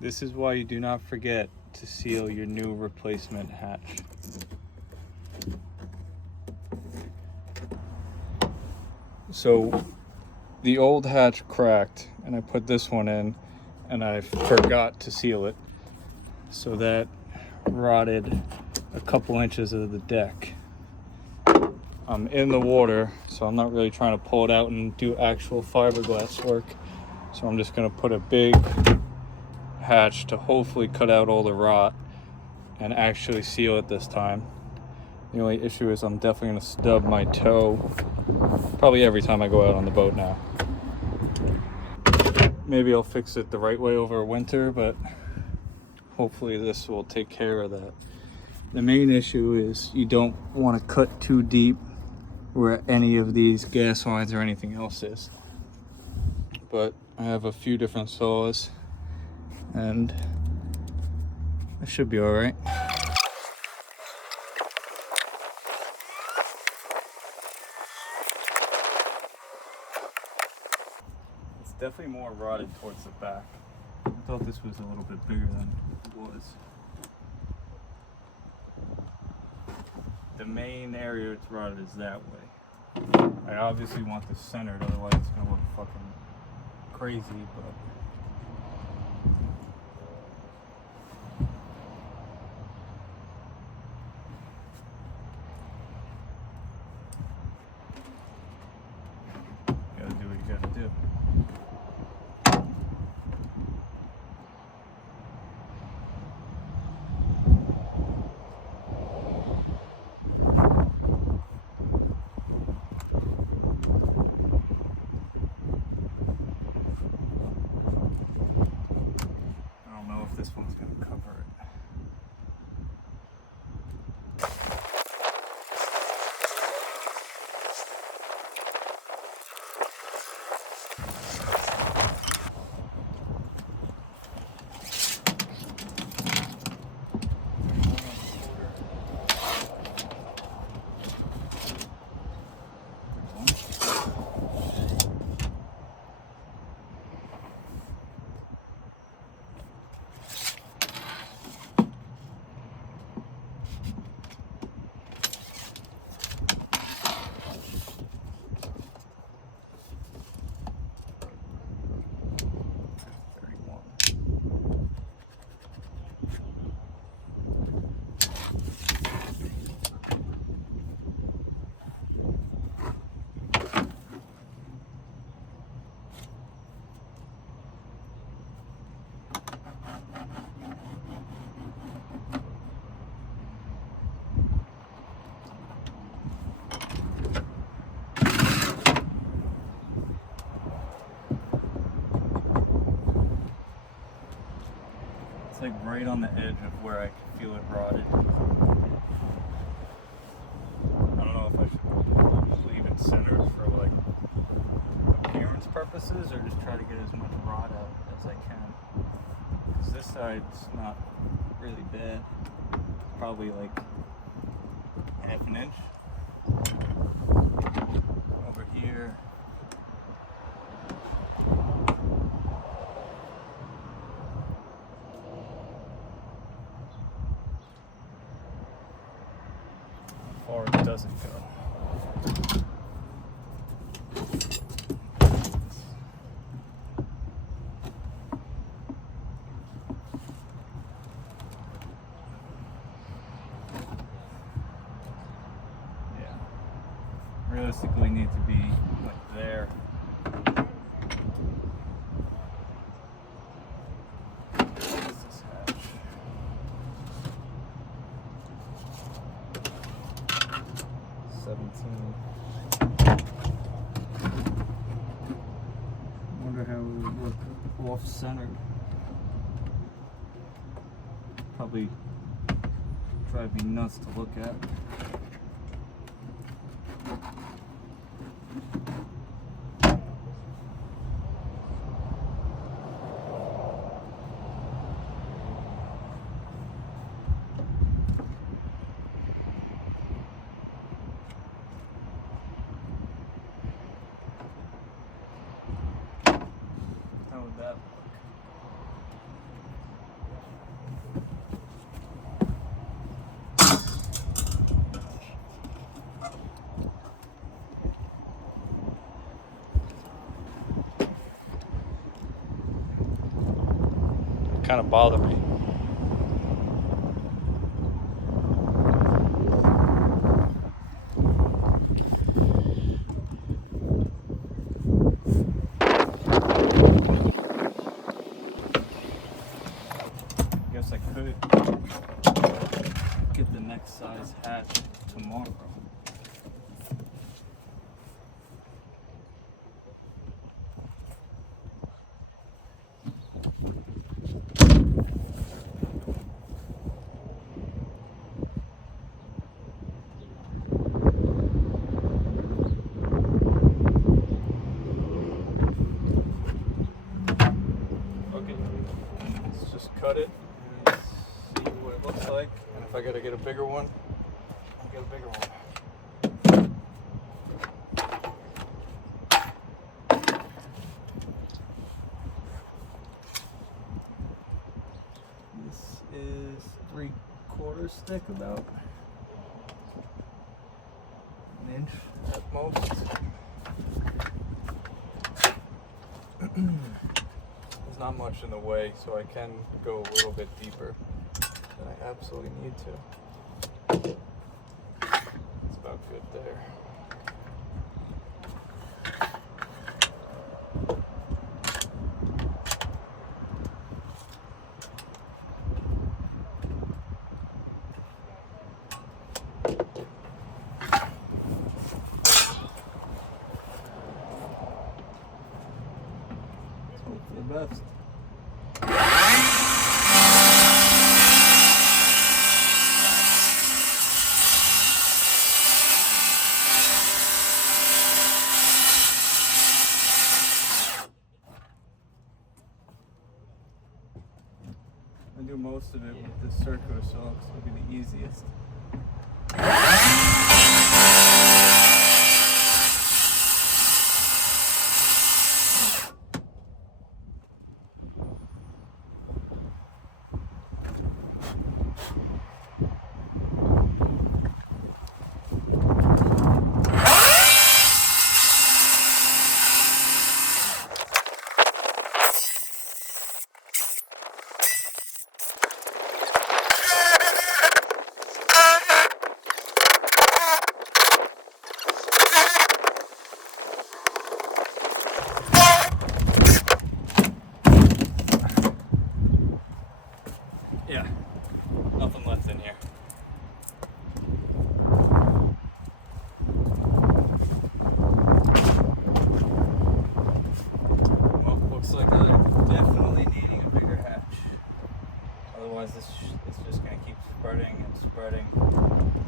This is why you do not forget to seal your new replacement hatch. So the old hatch cracked and I put this one in and I forgot to seal it. So that rotted a couple inches of the deck. I'm in the water, so I'm not really trying to pull it out and do actual fiberglass work. So I'm just gonna put a big hatch to hopefully cut out all the rot and actually seal it this time. The only issue is I'm definitely gonna stub my toe probably every time I go out on the boat now. Maybe I'll fix it the right way over winter, but hopefully this will take care of that. The main issue is you don't want to cut too deep where any of these gas lines or anything else is. But I have a few different saws and I should be all right. It's definitely more rotted towards the back. I thought this was a little bit bigger than it was. The main area it's rotted is that way. I obviously want this centered, otherwise it's gonna look fucking crazy, but you gotta do what you gotta do. This one's going to cover it. It's like right on the edge of where I can feel it rotted. I don't know if I should leave it centered for like appearance purposes or just try to get as much rot out as I can. Because this side's not really bad. Probably like half an inch. Over here. Or it doesn't go. Yeah. Realistically need to be like there. Wonder how it would look off-centered. Probably drive me nuts to look at. How would that look? kind of bother me. Guess I could get the next size hatch tomorrow. Cut it and see what it looks like, and if I gotta get a bigger one, I'll get a bigger one. This is 3/4 stick, about an inch at most. There's not much in the way, so I can go a little bit deeper than I absolutely need to. It's about good there. Let's hope for the best. I do most of it with this circular saw because it'll be the easiest. Yeah, nothing left in here. Well, looks like I'm definitely needing a bigger hatch. Otherwise, this is just going to keep spreading and spreading. I'm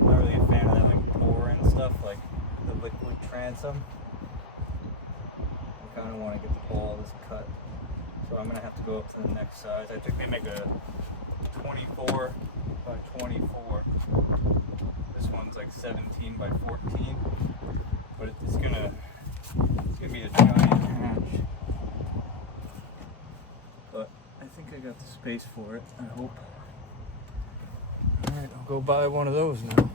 not really a fan of that like pour and stuff, like the liquid transom. I kind of want to get the ball of this cut. So I'm going to have to go up to the next size. I think they make a 24 by 24. This one's like 17 by 14. But it's gonna be a giant hatch. But I think I got the space for it, I hope. Alright, I'll go buy one of those now.